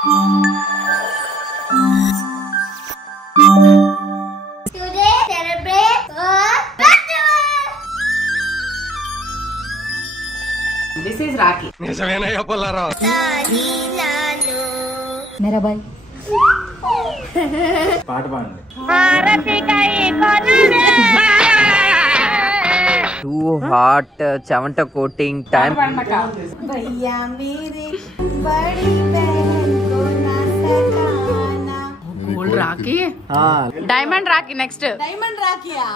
Today celebrate festival. This is Rakhi. నిజమేనయ్యా Pullarao. मेरा भाई పాట పాడండి. Too hot, chavanта coating time. भैया मेरे बड़ी बहन को ना सताना. गोल्ड राखी डायमंड राखी नेक्स्ट डायमंड राखिया.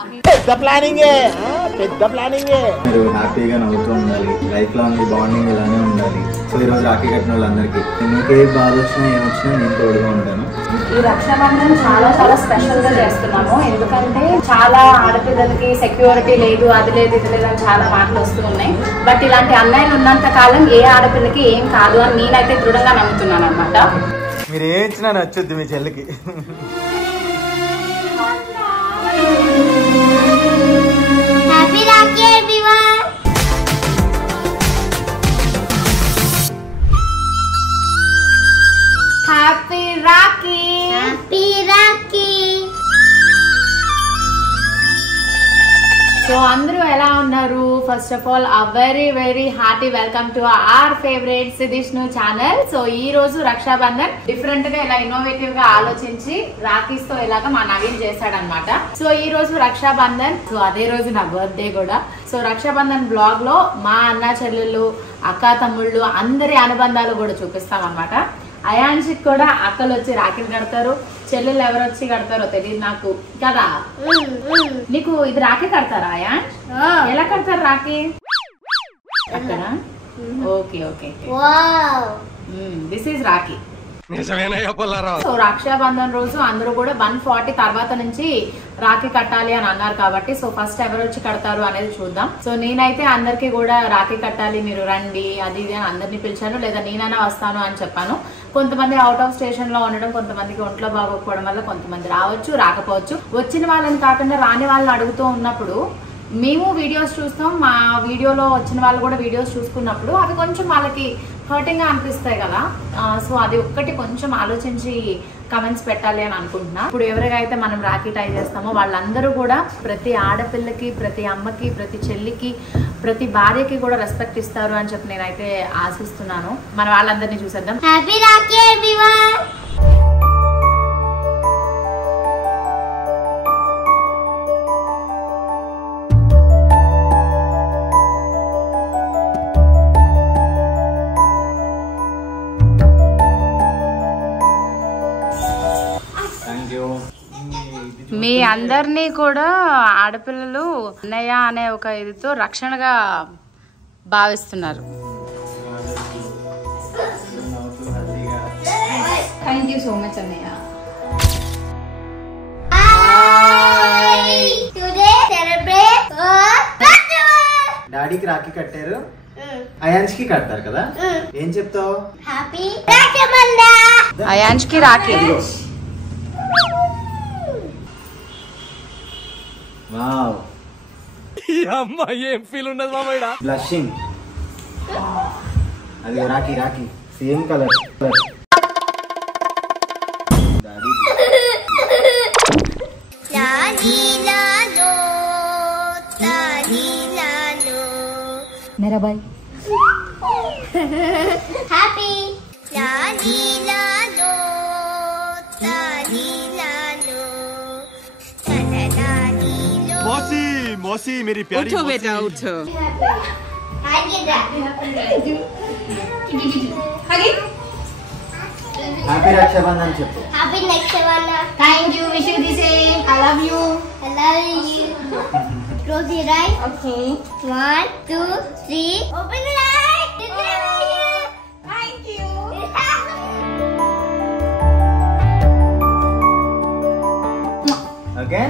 మీరు హ్యాపీగా నవ్వుతూ ఉండాలి, లైఫ్ లాంగ్ బాండింగ్ ఇలానే ఉండాలి. సో ఈరోజు రాఖీ కట్టిన వాళ్ళందరికీ మీకు ఏ బాధ వచ్చినా ఏమొచ్చినా నేను తోడుగా ఉంటాను. ఈ రక్షాబంధన్ చాలా చాలా స్పెషల్ గా చేస్తున్నాము. ఎందుకంటే చాలా ఆడపిల్లలకి సెక్యూరిటీ లేదు, అది లేదు, ఇది లేదు అని చాలా మాటలు వస్తూ ఉన్నాయి. బట్ ఇలాంటి అన్నయ్యలు ఉన్నంత కాలం ఏ ఆడపిల్లకి ఏం కాదు అని నేనైతే దృఢంగా నమ్ముతున్నాను అనమాట. మీరు ఏం ఇచ్చినా నచ్చుద్ది మీ చెల్లికి. Happy Rakhi everyone. Happy Rakhi. Happy Rakhi. So అందరూ ఎలా ఉన్నారు? First of all very very hearty welcome to our favourite సిదిష్ను ఛానల్. సో ఈ రోజు రక్షాబంధన్ డిఫరెంట్ గా ఇలా ఇన్నోవేటివ్ గా ఆలోచించి రాఖీస్ తో ఇలాగా మా నవీన్ చేశాడనమాట. సో ఈ రోజు రక్షాబంధన్, సో అదే రోజు నా బర్త్డే కూడా. సో రక్షాబంధన్ బ్లాగ్ లో మా అన్న చెల్లెళ్ళు, అక్క తమ్ముళ్ళు అందరి అనుబంధాలు కూడా చూపిస్తాం అనమాట. అయాన్షికి కూడా అక్కలు వచ్చి రాఖీలు కడతారు, చెల్లెళ్ళు ఎవరు వచ్చి కడతారో తెలియదు నాకు కదా. నీకు ఇది రాఖీ కడతారా అయాన్? ఎలా కడతారు రాఖీ? అక్కడ okay okay. Wow. This is Rakhi. నిజమేనయ్యా పుల్లారావు. సో రక్షాబంధన్ రోజు అందరూ కూడా 140 తర్వాత నుంచి రాఖీ కట్టాలి అని అన్నారు కాబట్టి సో ఫస్ట్ ఎవరు వచ్చి కడతారు అనేది చూద్దాం. సో నేనైతే అందరికి కూడా రాఖీ కట్టాలి, మీరు రండి అది ఇది అని అందరినీ పిలిచాను, లేదా నేనైనా వస్తాను అని చెప్పాను. కొంతమంది అవుట్ ఆఫ్ స్టేషన్ లో ఉండడం, కొంతమందికి ఒంట్లో బాగోకపోవడం వల్ల కొంతమంది రావచ్చు రాకపోవచ్చు. వచ్చిన వాళ్ళని కాకుండా రాని వాళ్ళని అడుగుతూ ఉన్నప్పుడు మేము వీడియోస్ చూస్తాం, మా వీడియోలో వచ్చిన వాళ్ళు కూడా వీడియోస్ చూసుకున్నప్పుడు అవి కొంచెం వాళ్ళకి హర్టింగ్ గా అనిపిస్తాయి కదా. సో అది ఒక్కటి కొంచెం ఆలోచించి కమెంట్స్ పెట్టాలి అని అనుకుంటున్నా. ఇప్పుడు ఎవరికైతే మనం రాఖీ టై చేస్తామో వాళ్ళందరూ కూడా ప్రతి ఆడపిల్లకి, ప్రతి అమ్మకి, ప్రతి చెల్లికి, ప్రతి భార్యకి కూడా రెస్పెక్ట్ ఇస్తారు అని చెప్పి నేనైతే ఆశిస్తున్నాను. మన వాళ్ళందరినీ చూసేద్దాం. Happy Rakhi everyone. మీ అందరినీ కూడా ఆడపిల్లలు అన్నయ్య అనే ఒక ఇదితో రక్షణగా భావిస్తున్నారు. థ్యాంక్ యూ సో మచ్ అన్నయ్య. Today celebrate festival. డాడీకి రాఖీ కట్టారు, అయాన్స్ కి కడతారు కదా. ఏం చెప్తావు? Happy Rakhi. అయాన్స్ కి రాఖీ. వావ్, ఈ అమ్మాయి ఏం ఫీల్ ఉన్నది మామయ్య? బ్లషింగ్. అది Rakhi, Rakhi same colour. Daddy मेरा भाई Happy. మోసీ మోసీ మేరీ ప్యారీ. उठो बेटा उठो. హ్యాపీ రక్షాబంధన్ చెప్పు. Happy next one. Thank you. Wish you the same. I love you. I love you. Close your eyes. Okay. 1, 2, 3. Open your eyes. Thank you. Okay.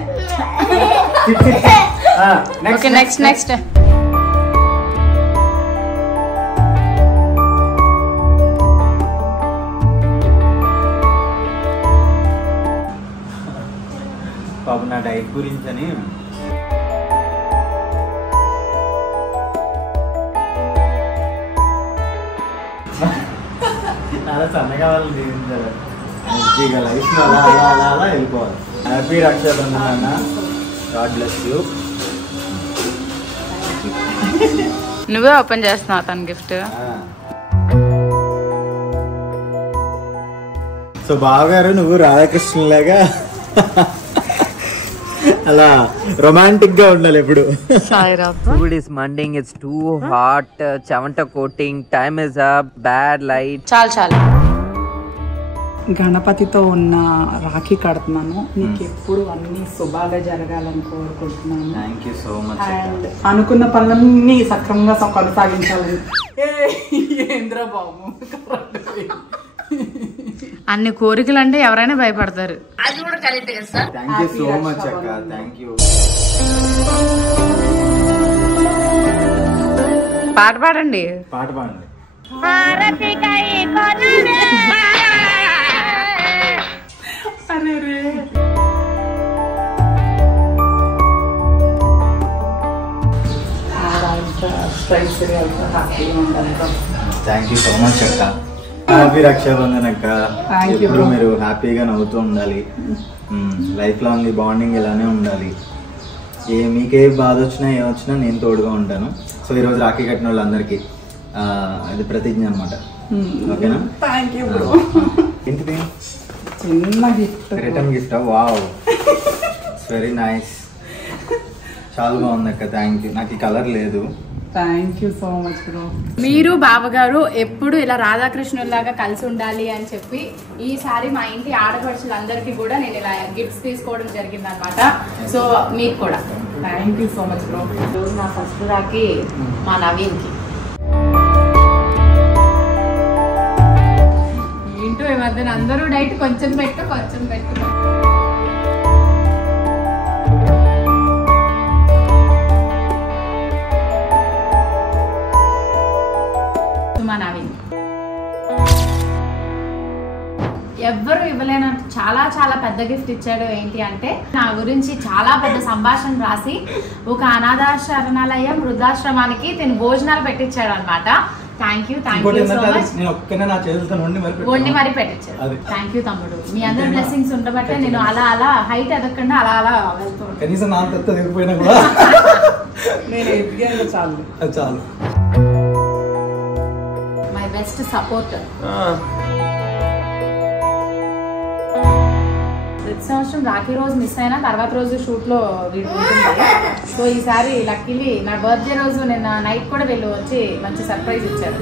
Okay next next. పాపం నా diet గురించి అని చాలా సన్నగా వాళ్ళు జీవించాలి, మంచిగా లైఫ్లో అలా అలా అలా అలా వెళ్ళిపోవాలి. హ్యాపీ రక్షాబంధన్ అన్న, గాడ్ బ్లెస్ యూ. నువ్వే ఓపెన్ చేస్తున్నావు తన గిఫ్ట్. సో బావగారు నువ్వు రాధాకృష్ణలాగా అలా రొమాంటిక్ గా ఉండాలి ఎప్పుడు. Food is mending, it's too hot, chavanta coating, time is up, bad light. చాలు గణపతితో ఉన్న రాఖీ కడుతున్నాను. నీకు ఎప్పుడు అన్ని శుభాగా జరగాలని కోరుకుంటున్నాను. Thank you so much. And అనుకున్న పనులన్నీ సక్రమంగా కొనసాగించాలని. ఏంద్రా బాబు, అన్ని కోరికలు అంటే ఎవరైనా భయపడతారు. థ్యాంక్ యూ సో మచ్ అక్క, థ్యాంక్ యూ. పాట పాడండి. పాట పాడండి. థ్యాంక్ యూ సో మచ్ అక్క. హ్యాపీ రక్షాబంధన్ అక్క. ఎప్పుడు మీరు హ్యాపీగా నవ్వుతూ ఉండాలి, లైఫ్ లాంగ్ బాండింగ్ ఇలానే ఉండాలి. మీకే బాధ వచ్చినా ఏమొచ్చినా నేను తోడుగా ఉంటాను. సో ఈరోజు రాఖీ కట్టిన వాళ్ళందరికీ అది ప్రతిజ్ఞ అనమాట. ఓకేనా? ఏంటిది? చిన్న gift, return gift. Wow, it's very nice. చాలా బాగుంది అక్క, థ్యాంక్ యూ. నాకు ఈ కలర్ లేదు. Thank you so much bro. మీరు బావగారు ఎప్పుడు ఇలా రాధాకృష్ణుల్లాగా కలిసి ఉండాలి అని చెప్పి ఈసారి మా ఇంటి ఆడపడుచులందరికీ కూడా నేను ఇలా గిఫ్ట్స్ తీసుకోవడం జరిగింది అనమాట. సో మీకు కూడా thank you so much bro. ఈరోజు నా ఫస్ట్ రాకి మా నవీన్కి. ఏంటో ఈ మధ్యన అందరూ డైట్ కొంచెం పెట్టు. ఎవ్వరు ఇవ్వలేనంత చాలా చాలా పెద్ద గిఫ్ట్ ఇచ్చాడు. ఏంటి అంటే నా గురించి చాలా పెద్ద సంభాషణ రాసి ఒక అనాథాశరణాలయం వృద్ధాశ్రమానికి తిని భోజనాలు పెట్టించాడు అనమాట. Thank you so much. వండి మరి పెట్టించాడు. థ్యాంక్ యూ తమ్ముడు. మీ అందరి బ్లెస్సింగ్స్ ఉండబట్టే నేను అలా అలా హైట్ ఎదగకుండా అలా అలా వెళ్తున్నాను. చాలు. My best supporter. ప్రతి సంవత్సరం రాఖీ రోజు మిస్ అయినా తర్వాత రోజు షూట్ లో వీడు ఉంటుంది. సో ఈసారి లక్కీలీ నా బర్త్డే రోజు నిన్న నైట్ కూడా వీళ్ళు వచ్చి మంచి సర్ప్రైజ్ ఇచ్చారు.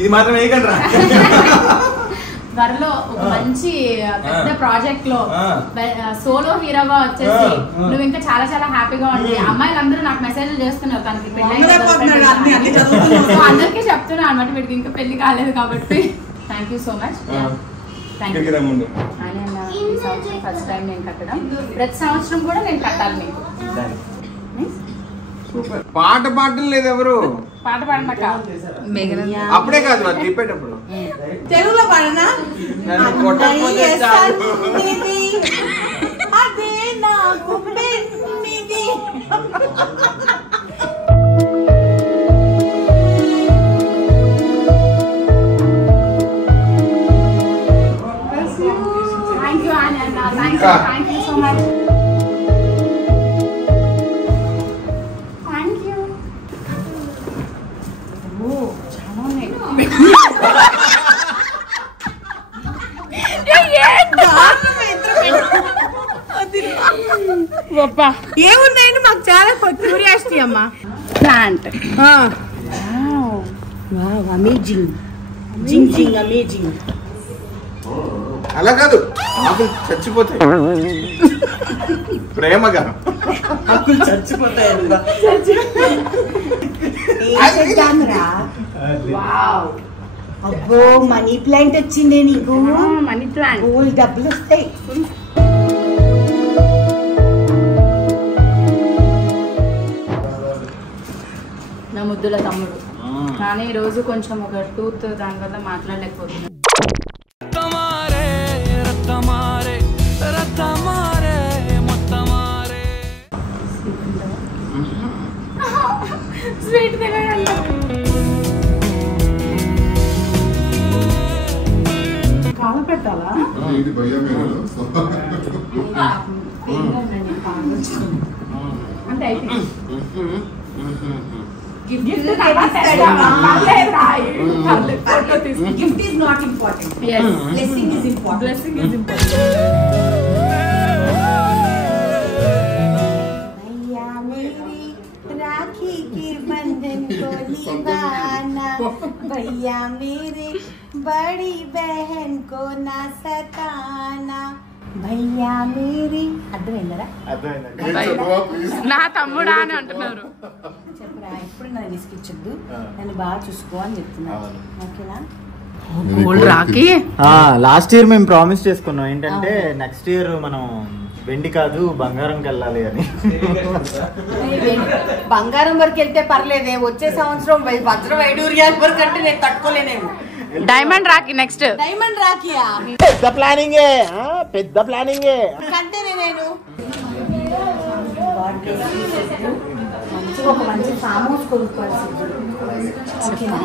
ఇది మాత్రం వేయకండి. త్వరలో ఒక మంచి పెద్ద ప్రాజెక్ట్ లో సోలో హీరోగా వచ్చేసి నువ్వు ఇంకా చాలా చాలా హ్యాపీగా ఉండి అమ్మాయిలందరూ నాకు మెసేజ్లు చేస్తున్నారు తనకి పెళ్లి. అందరికీ చెప్తున్నా అనమాట, వీడికి ఇంకా పెళ్లి కాలేదు కాబట్టి. Thank you so much. ఈ సంవత్సరం ఫస్ట్ టైం నేను కట్టడం, ప్రతి సంవత్సరం కూడా నేను కట్టాలి మీకు. పాట పాడడం లేదు ఎవరు? పాట పాడమాక అప్పుడే కాదు అది తిప్పేటప్పుడు తెలుగులో పాడనా? అదే నాకు పెన్నిది. థ్యాంక్ యూ అన్న. Thank you so much. ఏమున్నాయండి మాకు చాలా క్యూరియాసిటీ అమ్మా. ప్లాంట్ అమేజింగ్, జింగ్ జింగ్ అమేజింగ్. అలా కాదు, ఆకులు చచ్చిపోతాయి ప్రేమగా. ఆకులు చచ్చిపోతాయి. అబ్బో మనీ ప్లాంట్ వచ్చిందే నీకు. మనీ ప్లాంట్ గోల్డ్ డబ్బులు వస్తాయి. నా ముద్దుల తమ్ముడు. కానీ ఈ రోజు కొంచెం ఒక టూత్ దానివల్ల మాట్లాడలేకపోతున్నాను. స్వీట్ తినగల కాల పెట్టాలా అంటే gift is not important. Blessing is important. भैया मेरी राखी के बंधन को निभाना, भैया मेरे बड़ी बहन को ना सताना, भैया मेरी అర్థమైందరా? నా తమ్ముడా అని అంటున్నారు. చెప్పరా ఎప్పుడు నన్ను విసిగించొద్దు, నన్ను బాగా చూసుకో అని చెప్తున్నాను. ఓకేనా? రాఖీ లాస్ట్ ఇయర్ మేము ప్రామిస్ చేసుకున్నాం ఏంటంటే నెక్స్ట్ ఇయర్ మనం వెండి కాదు బంగారంకి వెళ్ళాలి అని. బంగారం వరకు వెళ్తే పర్లేదే, వచ్చే సంవత్సరం వజ్ర వైడూర్యాల వరకు అంటే నేను తట్టుకోలేనేమో. Diamond Rakhi next. డైమండ్ రాఖీయా? పెద్ద ప్లానింగే, పెద్ద ప్లానింగే. కంటేనే నేను మంచిగా ఒక మంచి ఫామ్ హౌస్ కొనుక్కోవాల్సింది. ఓకేనా?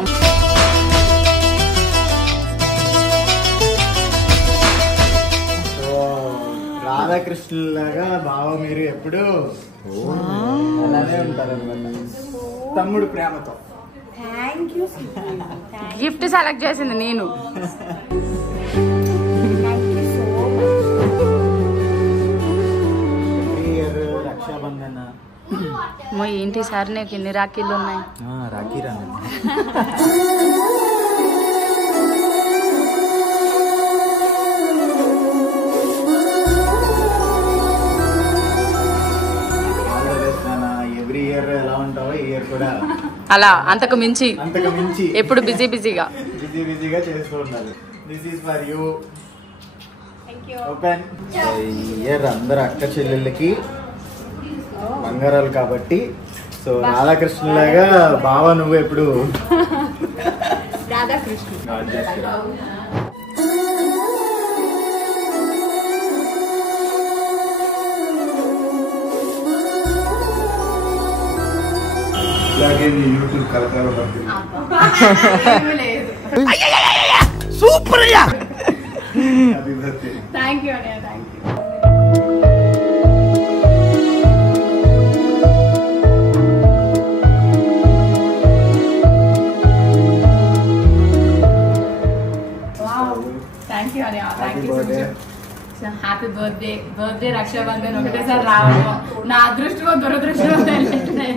రాధాకృష్ణులాగా బావ మీరు ఎప్పుడు అలానే ఉంటారు అనమాట, తమ్ముడు ప్రేమతో. Thank you. గిఫ్ట్ సెలెక్ట్ చేసింది నేను. రక్షాబంధన ఏంటి సార్ నీకు ఎన్ని రాఖీలు ఉన్నాయి? రాఖీ రాను. ఎవ్రీ ఇయర్ ఎలా ఉంటావో ఈ ఇయర్ కూడా అలా అంతకు మించి ఎప్పుడు బిజీగా బిజీగా చేస్తూ ఉండాలి. This is for you. Open. Year అందరు అక్క చెల్లెళ్ళకి బంగారాలు కాబట్టి సో రాధాకృష్ణులాగా బావ నువ్వు ఎప్పుడు రాధాకృష్ణ. ఇలాగే నీ యూట్యూబ్ కలకాలం సూపర్. థ్యాంక్ యూ అన్నయ్య, థ్యాంక్ యూ. థ్యాంక్ యూ అన్నయ్య, thank you so much. Happy birthday. Birthday Raksha Bandhan ఒకటేసారి రావడం నా అదృష్టమో దురదృష్టమో తెలియట్లే.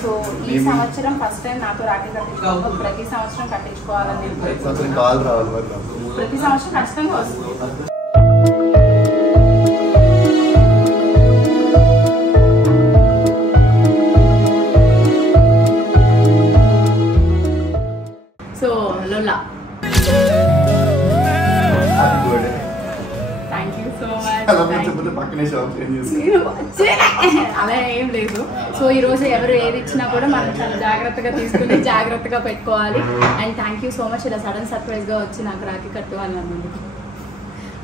సో ఈ సంవత్సరం ఫస్ట్ టైం నాకు రాఖీ కట్టించుకో, ప్రతి సంవత్సరం కట్టించుకోవాలని ప్రతి సంవత్సరం ఖచ్చితంగా వస్తుంది. So Lola thank you so much. అలా ఏం లేదు. సో ఈ రోజు ఎవరు ఏది ఇచ్చినా కూడా మనం చాలా జాగ్రత్తగా తీసుకుని జాగ్రత్తగా పెట్టుకోవాలి. And thank you so much ఇలా సడన్ సర్ప్రైజ్ గా వచ్చి నాకు రాఖీ కట్టుకోవాలి అన్నందుకు.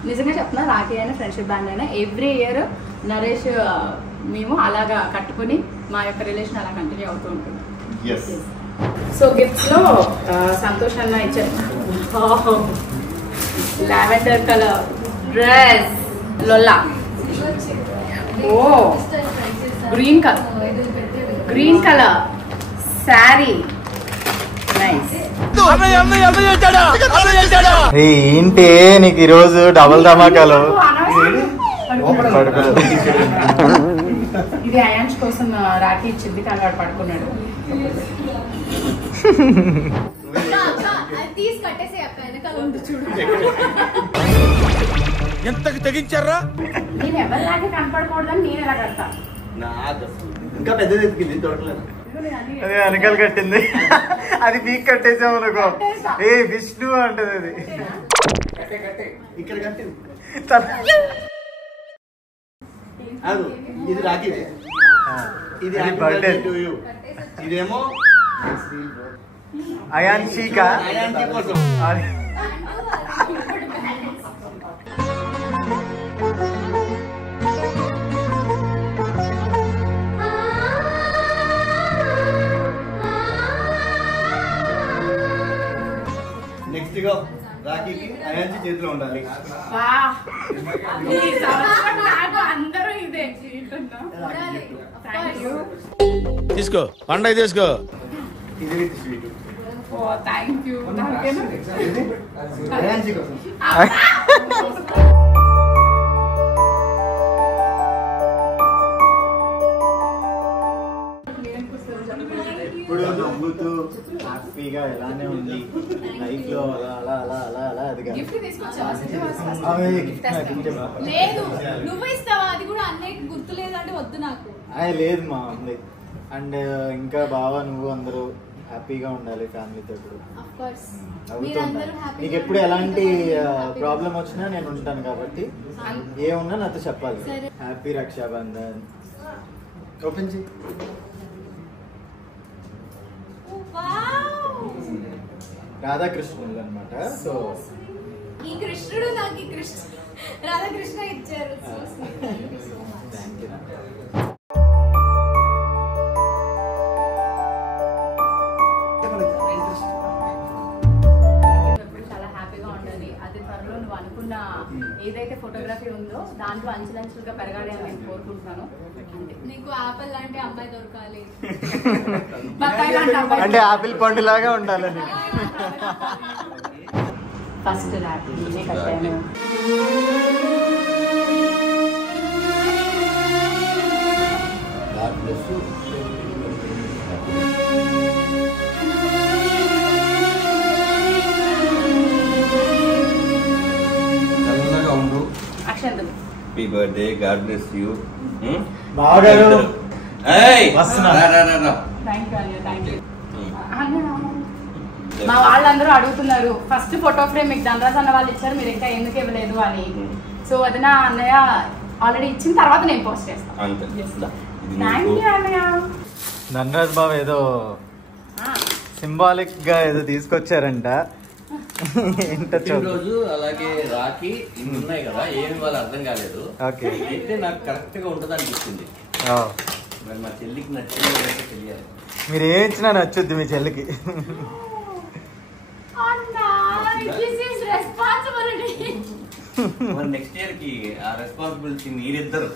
నిజంగా చెప్తున్నా, రాఖీ అయినా ఫ్రెండ్షిప్ బ్యాండ్ అయినా ఎవ్రీ ఇయర్ నరేష్ మేము అలాగా కట్టుకుని మా యొక్క రిలేషన్ అలా కంటిన్యూ అవుతూ ఉంటుంది. సో గిఫ్ట్స్ లో సంతోష్ అన్న ఇచ్చారు లావెండర్ కలర్ డ్రెస్, లొల్లా. ఓ గ్రీన్ కలర్ శారీ, నైస్. ఏంటి నీకు ఈరోజు డబుల్ ధమాకాలు? ఇది అయాన్స్ కోసం రాఖీ ఇచ్చింది, కానీ వాడు పడుకున్నాడు. ఎంతకు తెగించారా? నేను ఎవరి రాఖీ కనపడకూడదని నేను ఎలా కడతా? ఇంకా పెద్దది ఎత్తుకుంది తోటలేదు. అదే వెనకాల కట్టింది, అది పీక్ కట్టేసాము అనుకో. ఏ విష్ణు అంటది అది. ఇక్కడ కట్టింది. ఇది రాఖీ, ఇది బర్త్డే. ఇదేమో అయాన్షికా. కోసం. ఫ్యాన్సీ చేతిలో ఉండాలి. అందరూ ఇదే తీసుకో పండగ తీసుకో. ఇది with sweet. Thank you. Fancy కోసం. ఇప్పుడు నవ్వుతూ హ్యాపీగా ఎలానే ఉంది లైఫ్ లో అలా అలా అలా అలా అది కాదు. లేదు నువ్వు ఇస్తావా? అది కూడా అన్నయ్యకి గుర్తు లేదంటే వద్దు నాకు. లేదు మా ఉంది. అండ్ ఇంకా బాగా నువ్వు అందరూ హ్యాపీగా ఉండాలి ఫ్యామిలీతో. ఇప్పుడు నీకు ఎప్పుడు ఎలాంటి ప్రాబ్లం వచ్చినా నేను ఉంటాను కాబట్టి ఏమున్నా నాతో చెప్పాలి. హ్యాపీ రక్షాబంధన్. ఓపెన్ చేయి. రాధాకృష్ణులు అనమాట. సో ఈ కృష్ణుడు నాకు ఈ రాధాకృష్ణ ఇచ్చారు. చాలా హ్యాపీగా ఉండాలి. అది త్వరలో నువ్వు అనుకున్న ఏదైతే ఫోటోగ్రఫీ ఉందో దాంట్లో అంచెలంచెలుగా పెరగాలి అని నేను కోరుకుంటున్నాను. నీకు ఆపిల్ లాంటి అమ్మాయి దొరకాలి. అంటే ఆపిల్ పండు లాగా ఉండాలని. ఫస్ట్ రాత్రి కట్టాను. అక్షంతలు. Happy birthday, God bless you. బావగారు మా వాళ్ళందరూ అడుగుతున్నారు ఫస్ట్ ఫోటో ఫ్రేమ్ మీకు ధనరాజ్ అన్న వాళ్ళు ఇచ్చారు, మీరు ఇంకా ఎందుకు ఇవ్వలేదు అని. సో అది నా అన్నయ్య ఆల్రెడీ ఇచ్చిన తర్వాత నేను పోస్ట్ చేస్తాను. ధనరాజ్ బాబు ఏదో సింబాలిక్ గా ఏదో తీసుకొచ్చారంట. రోజు అలాగే రాఖీ ఇన్ని ఉన్నాయి కదా, ఏమి వాళ్ళు అర్థం కాలేదు. అయితే నాకు కరెక్ట్ గా ఉంటది అనిపిస్తుంది. మరి మా చెల్లికి నచ్చింది తెలియాలి. మీరు ఏం ఇచ్చినా నచ్చుద్ది మీ చెల్లికి. మరి నెక్స్ట్ ఇయర్ కి ఆ రెస్పాన్సిబిలిటీ మీరిద్దరు.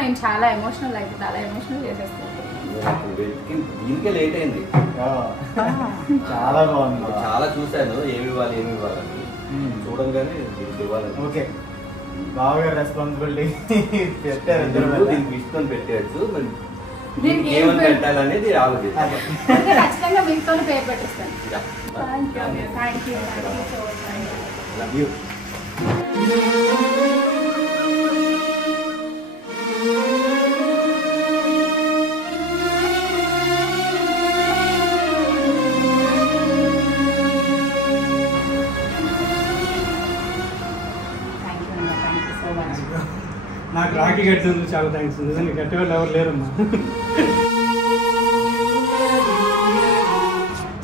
నేను చాలా ఎమోషనల్ అయిపోయి చాలా ఎమోషనల్ చేసేస్తాను. దీనికే లేట్ అయింది. చాలా బాగుంది. చాలా చూశాను ఏమి ఇవ్వాలి చూడంగానే దీనికి ఇవ్వాలి. ఓకే బాగా రెస్పాన్సిబిలిటీ పెట్టారు. దీనికి ఇష్టం పెట్టేయచ్చు, మరి ఏమని పెట్టాలనేది ఆలోచిస్తాను. ఖచ్చితంగా మీతో పేరు పెట్టిస్తాను. Love you. నాకు రాఖీ కట్టినందుకు చాలా థ్యాంక్స్. నిజంగా కట్టేవాళ్ళు ఎవరు లేరమ్మా.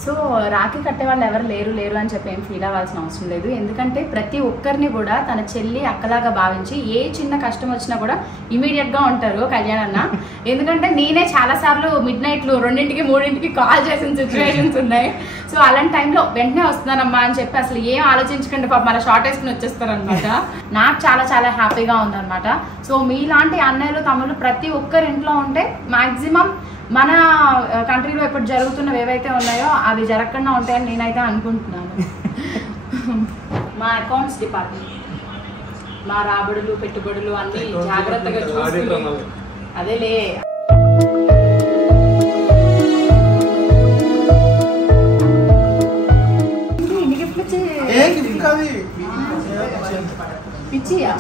సో రాఖీ కట్టే వాళ్ళు ఎవరు లేరు అని చెప్పి ఏం ఫీల్ అవ్వాల్సిన అవసరం లేదు. ఎందుకంటే ప్రతి ఒక్కరిని కూడా తన చెల్లి అక్కలాగా భావించి ఏ చిన్న కష్టం వచ్చినా కూడా ఇమీడియట్గా ఉంటారు కళ్యాణ్ అన్న. ఎందుకంటే నేనే చాలాసార్లు మిడ్ నైట్లు 2ంటికి 3ంటికి కాల్ చేసిన సిచ్యువేషన్స్ ఉన్నాయి. సో అలాంటి టైంలో వెంటనే వస్తున్నానమ్మా అని చెప్పి అసలు ఏం ఆలోచించకుండా పాప మన షార్ట్ వేసుకుని వచ్చేస్తారనమాట. నాకు చాలా చాలా హ్యాపీగా ఉందన్నమాట. సో మీలాంటి అన్నయ్యలు తమ్ముళ్ళు ప్రతి ఒక్కరి ఇంట్లో ఉంటే మ్యాక్సిమం మన కంట్రీలో ఇప్పుడు జరుగుతున్నవి ఏవైతే ఉన్నాయో అవి జరగకుండా ఉంటాయని నేనైతే అనుకుంటున్నాను. మా అకౌంట్స్ డిపార్ట్మెంట్ మా రాబడులు పెట్టుబడులు అన్ని జాగ్రత్తగా చూసుకుని అదేలే. పిచ్చియా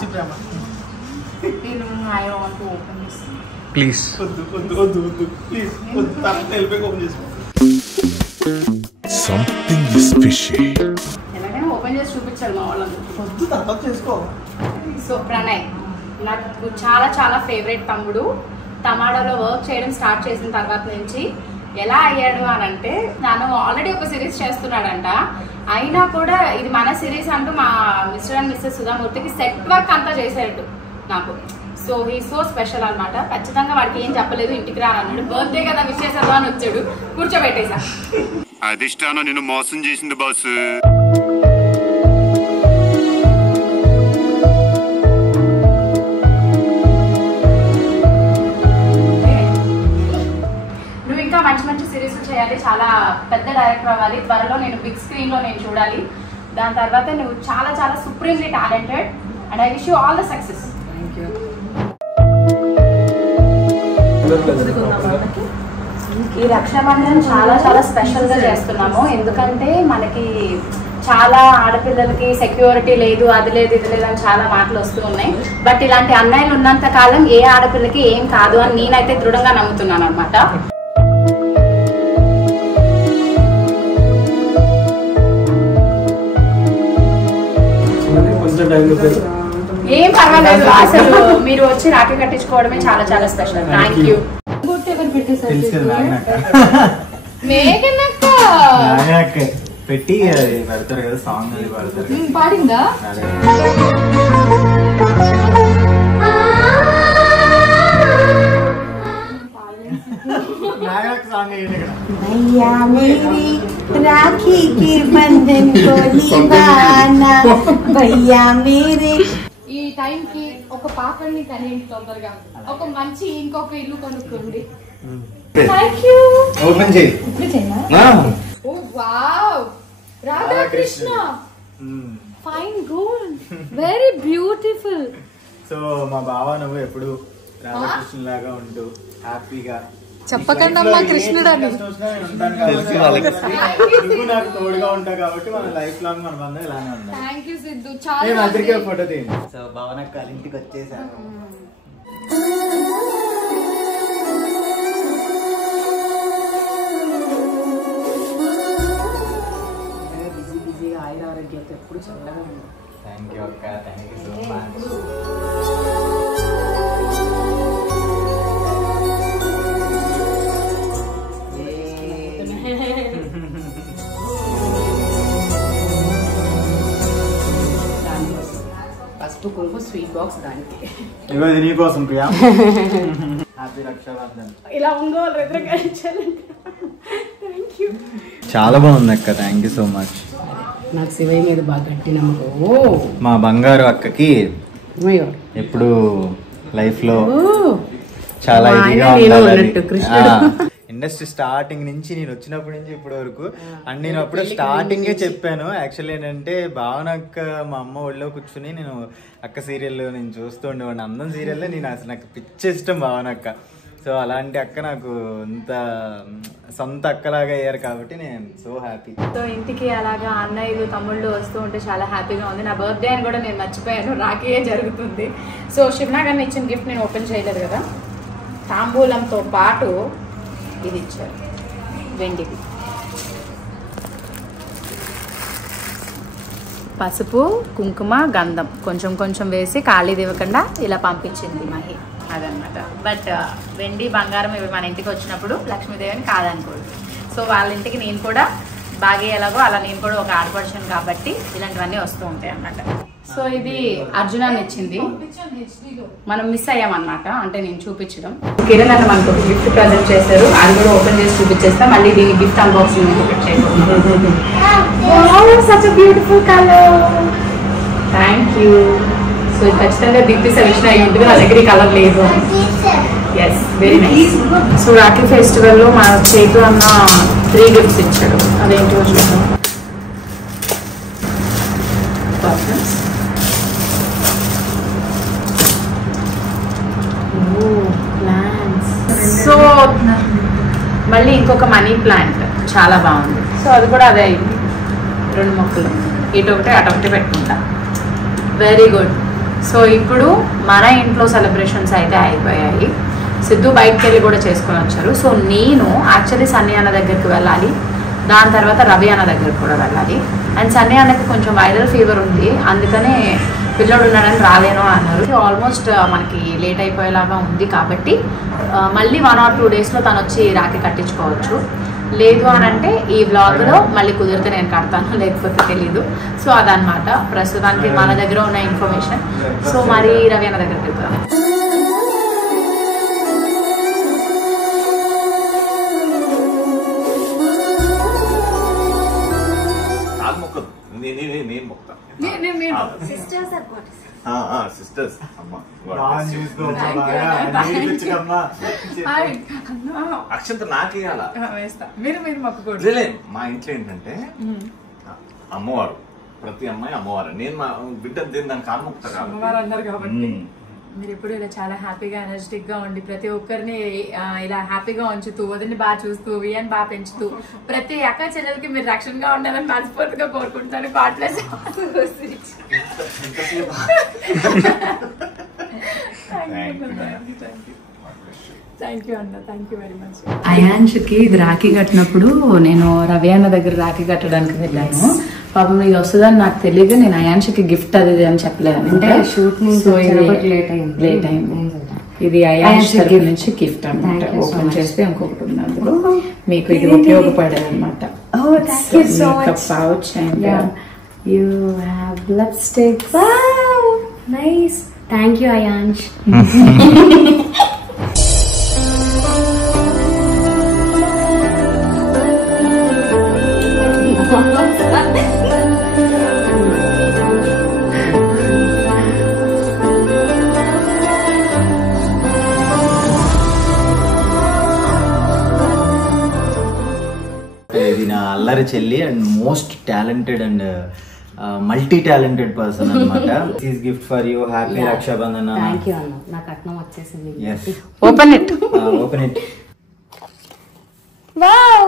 ప్లీజ్ సంథింగ్ ఇస్ ఫిషీ. ఎలాగైనా ఓపెన్ చేసి చూపించాలి మా వాళ్ళందరూ. సో ప్రణయ్ నాకు చాలా చాలా ఫేవరెట్ తమ్ముడు. తమాడాలో వర్క్ చేయడం స్టార్ట్ చేసిన తర్వాత నుంచి ఎలా అయ్యాడు అని అంటే తను ఆల్రెడీ ఒక సిరీస్ చేస్తున్నాడంట. అయినా కూడా ఇది మన సిరీస్ అంటూ మా మిస్టర్ అండ్ మిస్సెస్ సుధామూర్తికి సెట్ వర్క్ అంతా చేశాడు నాకు. సో హీ సో స్పెషల్ అనమాట. ఖచ్చితంగా వాడికి ఏం చెప్పలేదు, ఇంటికి రానన్నాడు. బర్త్డే కదా విష్ చేసేదా అని వచ్చాడు, కూర్చోబెట్టేశా. అధిష్టానం నిన్ను మోసం చేసింది బాస్. నువ్వు ఇంకా మంచి మంచి సిరీస్ చేయాలి, చాలా పెద్ద డైరెక్టర్ అవ్వాలి. త్వరలో నేను బిగ్ స్క్రీన్ లో నేను చూడాలి. దాని తర్వాత నువ్వు చాలా చాలా supremely talented and I wish you all the success. Thank you. ఈ రక్షాబంధన్ చాలా చాలా స్పెషల్ గా చేస్తున్నాము. ఎందుకంటే మనకి చాలా ఆడపిల్లలకి సెక్యూరిటీ లేదు, అది లేదు, ఇది లేదు అని చాలా మాటలు వస్తూ ఉన్నాయి. బట్ ఇలాంటి అన్నయ్యలు ఉన్నంత కాలం ఏ ఆడపిల్లకి ఏం కాదు అని నేనైతే దృఢంగా నమ్ముతున్నాను అనమాట. ఏం పర్వాలేదు, అసలు మీరు వచ్చి రాఖీ కట్టించుకోవడమే చాలా చాలా స్పెషల్. Thank you. పెట్టి పెడతారు కదా సాంగ్, అది పాడతారు. పాడిందా? भैया मेरी राखी के बंधन को निभाना, भैया मेरे. ఈ టైం కి ఒక పాపని కనేయండి తొందరగా. ఒక మంచి ఇంకొక ఇల్లు కొనుక్కోండి. Thank you. ఓపెన్ చేయి. Oh wow, Radhakrishna fine gold, very beautiful. So మా బావ నువ్వు ఎప్పుడు రాధాకృష్ణ లాగా ఉంటూ హ్యాపీగా చెప్పకండి అమ్మా కృష్ణుడు అని. నువ్వు నాకు తోడుగా ఉంటావు కాబట్టి మన లైఫ్ లాంగ్ మన బంధం ఇలానే ఉండాలి. Thank you Siddhu. చాలా అందరికీ ఫోటో తీయండి. సో భవనక్క వాళ్ళ ఇంటికి వచ్చేసాను. బిజీ బిజీగా ఆయుర ఆరోగ్యంతో ఎప్పుడు చల్లగా ఉంది. థ్యాంక్ యూ అక్క, thank you so much. First కుంకుమ స్వీట్ బాక్స్ దానికి. ఇవ్వది నీకోసం ప్రియా. హ్యాపీ రక్షాబంధన్. ఇలా ఉంగోలు ఎదురుగా ఇచ్చారంట. Thank you. చాలా బాగుంది అక్క, థ్యాంక్ యూ సో మచ్. నాకు శివయ్య మీద బాగా గట్టి నమ్మకం. మా బంగారు అక్కకి ఎప్పుడు లైఫ్ లో చాలా ఇదిగా ఉండాలి. ఇండస్ట్రీ స్టార్టింగ్ నుంచి నేను వచ్చినప్పటి నుంచి ఇప్పటి వరకు అండ్ నేను అప్పుడు స్టార్టింగే చెప్పాను. యాక్చువల్లీ ఏంటంటే భావన అక్క మా అమ్మ ఒళ్ళో కూర్చుని నేను అక్క సీరియల్లో నేను చూస్తూ ఉండేవాడిని. అందం సీరియల్లో నేను అసలు నాకు పిచ్చి ఇష్టం భావన అక్క. సో అలాంటి అక్క నాకు ఇంత సొంత అక్కలాగా అయ్యారు కాబట్టి నేను సో హ్యాపీ. సో ఇంటికి అలాగా అన్నయ్యలు తమ్ముళ్ళు వస్తూ ఉంటే చాలా హ్యాపీగా ఉంది. నా బర్త్డే అని కూడా నేను మర్చిపోయాను, రాఖీయే జరుగుతుంది. సో శివనాగర్ ఇచ్చిన గిఫ్ట్ నేను ఓపెన్ చేయలేదు కదా. తాంబూలంతో పాటు ఇది ఇచ్చారు, వెండిది. పసుపు, కుంకుమ, గంధం కొంచెం కొంచెం వేసి ఖాళీ ఇవ్వకుండా ఇలా పంపించింది మహి. అదనమాట. బట్ వెండి బంగారం ఇవి మన ఇంటికి వచ్చినప్పుడు లక్ష్మీదేవిని కాదనుకోడు. సో వాళ్ళ ఇంటికి నేను కూడా బాగా ఎలాగో అలా నేను కూడా ఒక ఆడపడుచాను కాబట్టి ఇలాంటివన్నీ వస్తూ ఉంటాయి అన్నమాట. సో ఇది అర్జునాన్ని ఇచ్చింది, మనం మిస్ అయ్యామన్నమాట. అంటే నేను చూపించడం. కిరణ్ అన్న మనకు ఒక గిఫ్ట్ ప్రజెంట్ చేశారు, అది కూడా ఓపెన్ చేసి చూపించేస్తా. మళ్ళీ దీని gift unboxing such beautiful colour. Thank you. So ఖచ్చితంగా దిప్పి సెలెక్షన్ అయ్యి ఉంటుంది, నా దగ్గర ఈ కలర్ లేదు. Yes, very nice. So Rakhi ఫెస్టివల్లో మా చేతు అన్న 3 గిఫ్ట్స్ ఇచ్చాడు. అదేంటో చూద్దాం. సో మళ్ళీ ఇంకొక మనీ ప్లాంట్ చాలా బాగుంది. సో అది కూడా అదే అయింది. 2 మొక్కలు ఇటొకటి అటొకటి పెట్టుకుంటా. Very good. సో ఇప్పుడు మన ఇంట్లో సెలబ్రేషన్స్ అయితే అయిపోయాయి. సిద్ధు బయటకు వెళ్ళి కూడా చేసుకొని వచ్చారు. సో నేను యాక్చువల్లీ సన్నీ అన్న దగ్గరికి వెళ్ళాలి, దాని తర్వాత రవి అన్న దగ్గరికి కూడా వెళ్ళాలి. అండ్ సన్నీ అన్నకి కొంచెం వైరల్ ఫీవర్ ఉంది, అందుకనే పిల్లడు ఉన్నాడని రాలేను అన్నారు. ఆల్మోస్ట్ మనకి లేట్ అయిపోయేలాగా ఉంది కాబట్టి మళ్ళీ 1 or 2 డేస్లో తను వచ్చి రాఖీ కట్టించుకోవచ్చు. లేదు అని అంటే ఈ వ్లాగ్లో మళ్ళీ కుదిరితే నేను కడతాను, లేకపోతే తెలీదు. సో అదనమాట ప్రస్తుతానికి మన దగ్గర ఉన్న ఇన్ఫర్మేషన్. సో మరి రవి అన్న దగ్గరికి వెళ్తాను. నేను మొక్కుతాను. సిస్టర్స్ అక్షంత నాకేయాల. మా ఇంట్లో ఏంటంటే అమ్మవారు, ప్రతి అమ్మాయి అమ్మవారు. నేను మా బిడ్డ దాన్ని కారణముక్తా అన్నారు కాబట్టి మీరు ఎప్పుడు ఇలా చాలా హ్యాపీగా ఎనర్జెటిక్ గా ఉండి ప్రతి ఒక్కరిని ఇలా హ్యాపీగా ఉంచుతూ, వదిలిని బాగా చూస్తూ, వియన్ బాగా పెంచుతూ, ప్రతి అక్క చెల్లెలకి మీరు రక్షణగా ఉండాలని మనస్ఫూర్తిగా కోరుకుంటాను. గాడ్లెస్. థ్యాంక్ యూ అన్న, థ్యాంక్ యూ వెరీ మచ్. అయాన్ష్కి ఇది రాఖీ కట్టినప్పుడు నేను రవి అన్న దగ్గర రాఖీ కట్టడానికి వెళ్ళాను. పాపం ఇది వస్తుందని నాకు తెలియదు. నేను అయాన్ష్కి గిఫ్ట్ అది అని చెప్పలేదు, అంటే లేట్ అయింది. ఇది అయాన్ష్ దగ్గర నుంచి గిఫ్ట్ అనమాట. ఓపెన్ చేస్తే ఇంకొకటి ఉంది అందులో, మీకు ఇది ఉపయోగపడేది అనమాట. Pouch and you have lipstick. Nice, thank you Ayansh. ఇది నా అల్లరి చెల్లి and most talented and multi talented person అన్నమాట. This gift for you. Happy Rakshabandhan. Thank you అన్న, నాకు కట్నం వచ్చేసింది. yes, open it. open it. Wow,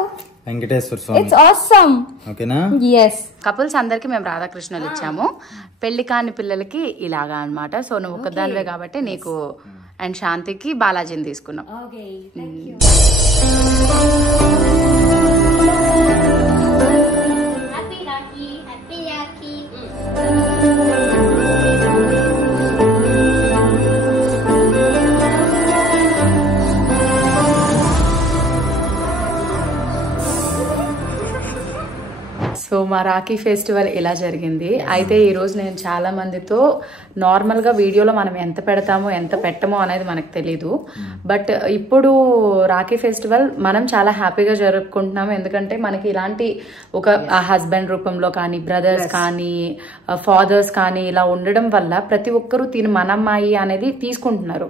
Venkateswara Swamy. it's awesome. ఓకేనా? yes. కపుల్స్ అందరికి మేము రాధాకృష్ణలు ఇచ్చాము. పెళ్లి కాని పిల్లలకి ఇలాగా అన్నమాట. సో నువ్వు ఒక్కదానివే కాబట్టి నీకు అండ్ శాంతికి బాలాజీని తీసుకున్నాం. Okay, thank you. Happy Rakhi, happy Rakhi. So మా రాఖీ ఫెస్టివల్ ఇలా జరిగింది. అయితే ఈరోజు నేను చాలా మందితో నార్మల్గా వీడియోలో మనం ఎంత పెడతామో ఎంత పెట్టమో అనేది మనకు తెలీదు. బట్ ఇప్పుడు రాఖీ ఫెస్టివల్ మనం చాలా హ్యాపీగా జరుపుకుంటున్నాము. ఎందుకంటే మనకి ఇలాంటి ఒక హస్బెండ్ రూపంలో కానీ, బ్రదర్స్ కానీ, ఫాదర్స్ కానీ ఇలా ఉండడం వల్ల ప్రతి ఒక్కరూ తిని మనమ్మాయి అనేది తీసుకుంటున్నారు.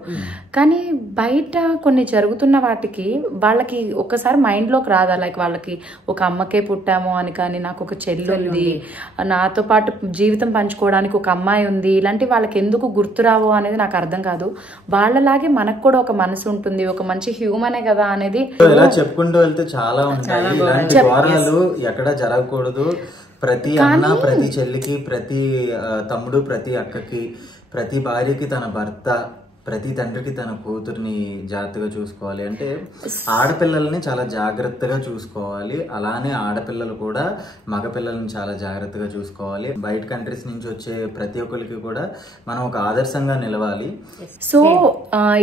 కానీ బయట కొన్ని జరుగుతున్న వాటికి వాళ్ళకి ఒక్కసారి మైండ్లోకి రాదా, లైక్ వాళ్ళకి ఒక అమ్మకే పుట్టాము అని, కానీ నాకు ఒక చెల్లి ఉంది, నాతో పాటు జీవితం పంచుకోవడానికి ఒక అమ్మాయి ఉంది, ఇలాంటి వాళ్ళకి ఎందుకు గుర్తురావు అనేది నాకు అర్థం కాదు. వాళ్ళలాగే మనకు కూడా ఒక మనసు ఉంటుంది, ఒక మంచి హ్యూమనే కదా అనేది ఇలా చెప్పుకుంటూ వెళ్తే చాలా ఉంటాయి. ఇలాంటి వారాలు ఎక్కడ జరగకూడదు. ప్రతి అన్న, ప్రతి చెల్లికి, ప్రతి తమ్ముడు, ప్రతి అక్కకి, ప్రతి భార్యకి తన భర్త, ప్రతి తండ్రికి తన కూతుర్ని జాగ్రత్తగా చూసుకోవాలి. అంటే ఆడపిల్లల్ని చాలా జాగ్రత్తగా చూసుకోవాలి. అలానే ఆడపిల్లలు కూడా మగపిల్లల్ని చాలా జాగ్రత్తగా చూసుకోవాలి. బయట కంట్రీస్ నుంచి వచ్చే ప్రతి ఒక్కరికి కూడా మనం ఒక ఆదర్శంగా నిలవాలి. సో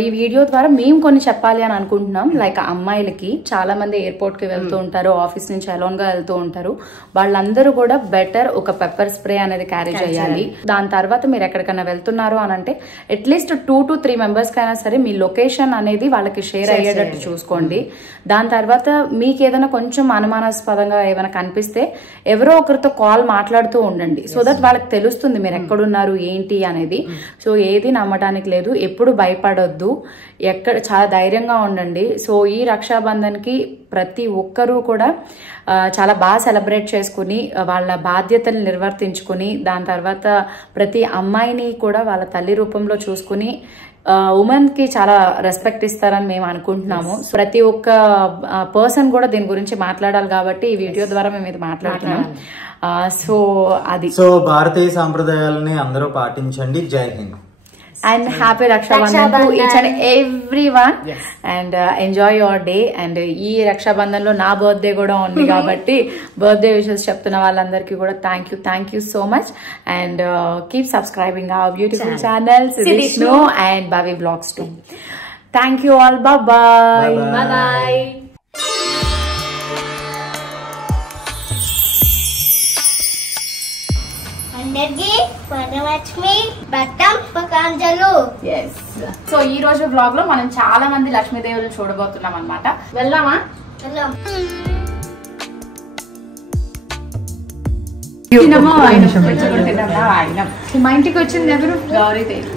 ఈ వీడియో ద్వారా మేము కొన్ని చెప్పాలి అని అనుకుంటున్నాం. లైక్ అమ్మాయిలకి చాలా మంది ఎయిర్పోర్ట్ కి వెళ్తూ ఉంటారు, ఆఫీస్ నుంచి అలోన్ గా వెళ్తూ ఉంటారు. వాళ్ళందరూ కూడా బెటర్ ఒక పెప్పర్ స్ప్రే అనేది క్యారీ చేయాలి. దాని తర్వాత మీరు ఎక్కడికైనా వెళ్తున్నారు అని అంటే అట్లీస్ట్ 2 to 3 మెంబర్స్ కైనా సరే మీ లొకేషన్ అనేది వాళ్ళకి షేర్ అయ్యేటట్టు చూసుకోండి. దాని తర్వాత మీకు ఏదైనా కొంచెం అనుమానాస్పదంగా ఏమైనా కనిపిస్తే ఎవరో ఒకరితో కాల్ మాట్లాడుతూ ఉండండి. సో దట్ వాళ్ళకి తెలుస్తుంది మీరు ఎక్కడున్నారు ఏంటి అనేది. సో ఏది నమ్మటానికి లేదు, ఎప్పుడు భయపడొద్దు, చాలా ధైర్యంగా ఉండండి. సో ఈ రక్షాబంధన్కి ప్రతి ఒక్కరూ కూడా చాలా బాగా సెలబ్రేట్ చేసుకుని వాళ్ళ బాధ్యతలు నిర్వర్తించుకుని, దాని తర్వాత ప్రతి అమ్మాయిని కూడా వాళ్ళ తల్లి రూపంలో చూసుకుని ఉమెన్ కి చాలా రెస్పెక్ట్ ఇస్తారని మేము అనుకుంటున్నాము. ప్రతి ఒక్క పర్సన్ కూడా దీని గురించి మాట్లాడాలి కాబట్టి ఈ వీడియో ద్వారా మేము ఇది మాట్లాడుతున్నాం. సో అది, సో భారతీయ సాంప్రదాయాలని అందరూ పాటించండి. జై Hind and happy Rakshabandhan to each and everyone. Yes. And enjoy your day. And ee Rakshabandhan lo na birthday kuda undi kabatti birthday wishes cheptuna vallandariki kuda thank you so much. And keep subscribing our beautiful channel Vishnu and Bhavi Vlogs too. Thank you all. Bye bye. Bye bye. So ఈ రోజు blog లో మనం చాలా మంది లక్ష్మీదేవులు చూడబోతున్నాం అన్నమాట. వెళ్దామా? తినమో ఆయన మా ఇంటికి వచ్చింది ఎవరు? గౌరీ తేలి.